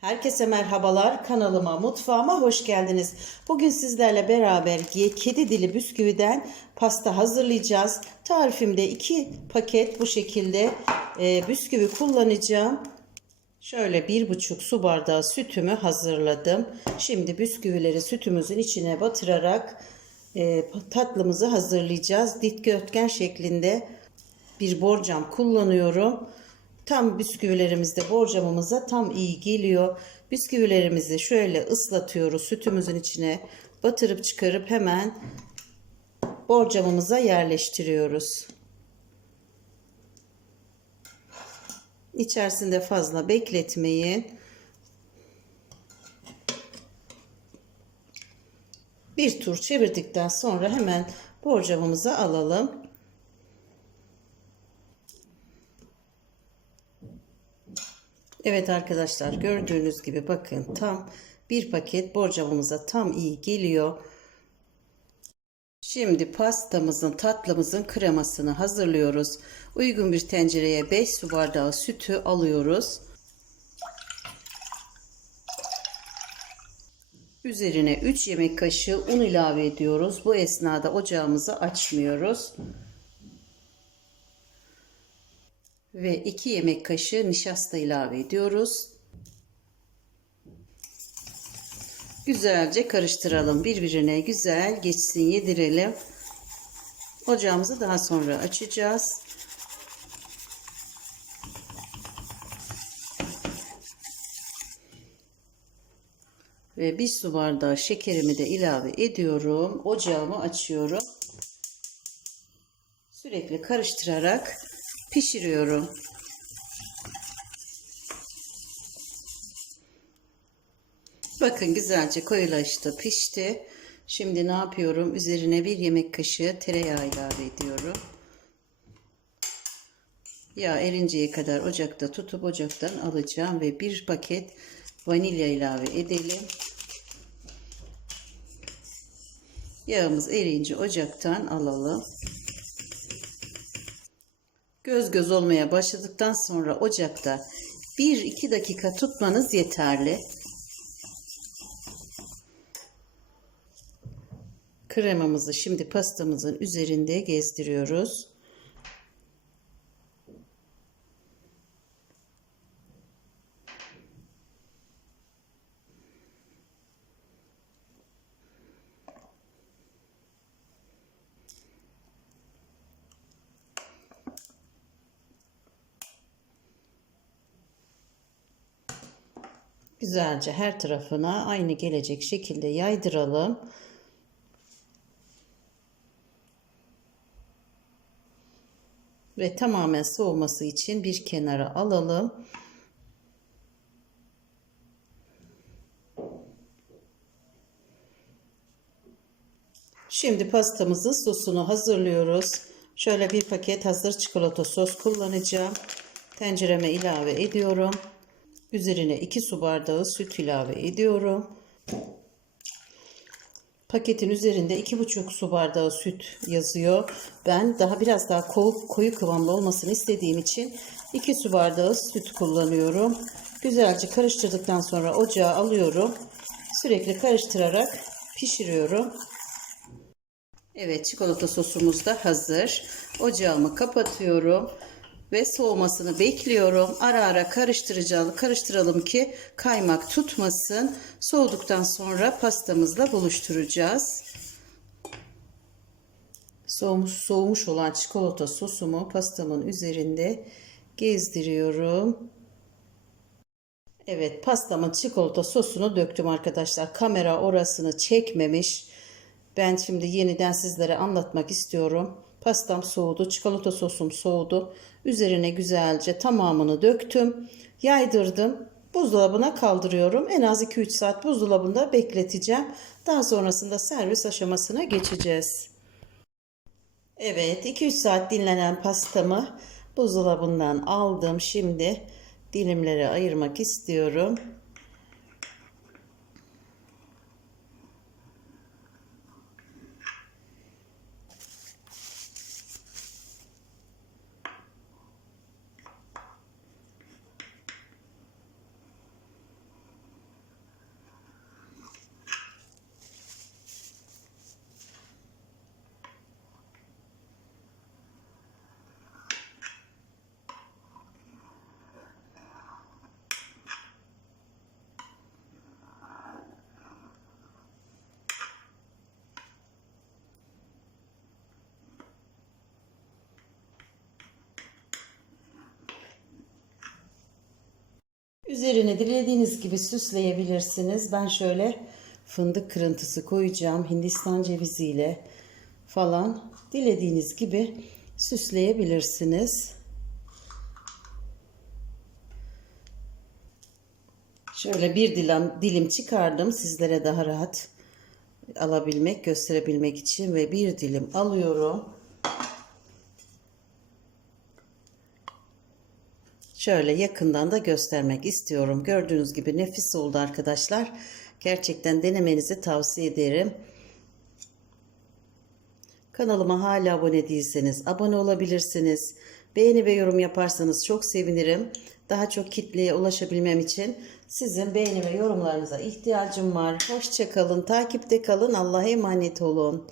Herkese merhabalar. Kanalıma, mutfağıma hoş geldiniz. Bugün sizlerle beraber kedi dili bisküviden pasta hazırlayacağız. Tarifimde iki paket bu şekilde e, bisküvi kullanacağım. Şöyle bir buçuk su bardağı sütümü hazırladım. Şimdi bisküvileri sütümüzün içine batırarak e, tatlımızı hazırlayacağız. Dikdörtgen şeklinde bir borcam kullanıyorum. Tam bisküvilerimizde borcamımıza tam iyi geliyor. Bisküvilerimizi şöyle ıslatıyoruz sütümüzün içine batırıp çıkarıp hemen borcamımıza yerleştiriyoruz. İçerisinde fazla bekletmeyin. Bir tur çevirdikten sonra hemen borcamımıza alalım. Evet arkadaşlar gördüğünüz gibi bakın tam bir paket borcamımıza tam iyi geliyor. Şimdi pastamızın tatlımızın kremasını hazırlıyoruz. Uygun bir tencereye 5 su bardağı sütü alıyoruz. Üzerine 3 yemek kaşığı un ilave ediyoruz. Bu esnada ocağımızı açmıyoruz. Ve 2 yemek kaşığı nişasta ilave ediyoruz. Güzelce karıştıralım. Birbirine güzel geçsin yedirelim. Ocağımızı daha sonra açacağız. Ve bir su bardağı şekerimi de ilave ediyorum. Ocağımı açıyorum. Sürekli karıştırarak pişiriyorum. Bakın güzelce koyulaştı, pişti. Şimdi ne yapıyorum? Üzerine bir yemek kaşığı tereyağı ilave ediyorum. Yağ erinceye kadar ocakta tutup ocaktan alacağım ve bir paket vanilya ilave edelim. Yağımız eriyince ocaktan alalım. Göz göz olmaya başladıktan sonra ocakta 1-2 dakika tutmanız yeterli. Kremamızı şimdi pastamızın üzerinde gezdiriyoruz. Güzelce her tarafına aynı gelecek şekilde yaydıralım. Ve tamamen soğuması için bir kenara alalım. Şimdi pastamızın sosunu hazırlıyoruz. Şöyle bir paket hazır çikolata sos kullanacağım. Tencereme ilave ediyorum. Üzerine 2 su bardağı süt ilave ediyorum. Paketin üzerinde 2,5 su bardağı süt yazıyor. Ben daha biraz daha koyu, koyu kıvamlı olmasını istediğim için 2 su bardağı süt kullanıyorum. Güzelce karıştırdıktan sonra ocağa alıyorum. Sürekli karıştırarak pişiriyorum. Evet çikolata sosumuz da hazır. Ocağımı kapatıyorum ve soğumasını bekliyorum. Ara ara karıştıracağım, karıştıralım ki kaymak tutmasın. Soğuduktan sonra pastamızla buluşturacağız. Soğumuş, soğumuş olan çikolata sosumu pastamın üzerinde gezdiriyorum. Evet pastamın çikolata sosunu döktüm arkadaşlar. Kamera orasını çekmemiş. Ben şimdi yeniden sizlere anlatmak istiyorum. Pastam soğudu, çikolata sosum soğudu. Üzerine güzelce tamamını döktüm. Yaydırdım. Buzdolabına kaldırıyorum. En az 2-3 saat buzdolabında bekleteceğim. Daha sonrasında servis aşamasına geçeceğiz. Evet 2-3 saat dinlenen pastamı buzdolabından aldım. Şimdi dilimlere ayırmak istiyorum. Üzerine dilediğiniz gibi süsleyebilirsiniz. Ben şöyle fındık kırıntısı koyacağım. Hindistan ceviziyle falan dilediğiniz gibi süsleyebilirsiniz. Şöyle bir dilim, dilim çıkardım sizlere daha rahat alabilmek, gösterebilmek için ve bir dilim alıyorum. Şöyle yakından da göstermek istiyorum. Gördüğünüz gibi nefis oldu arkadaşlar. Gerçekten denemenizi tavsiye ederim. Kanalıma hala abone değilseniz abone olabilirsiniz. Beğeni ve yorum yaparsanız çok sevinirim. Daha çok kitleye ulaşabilmem için sizin beğeni ve yorumlarınıza ihtiyacım var. Hoşçakalın, takipte kalın, Allah'a emanet olun.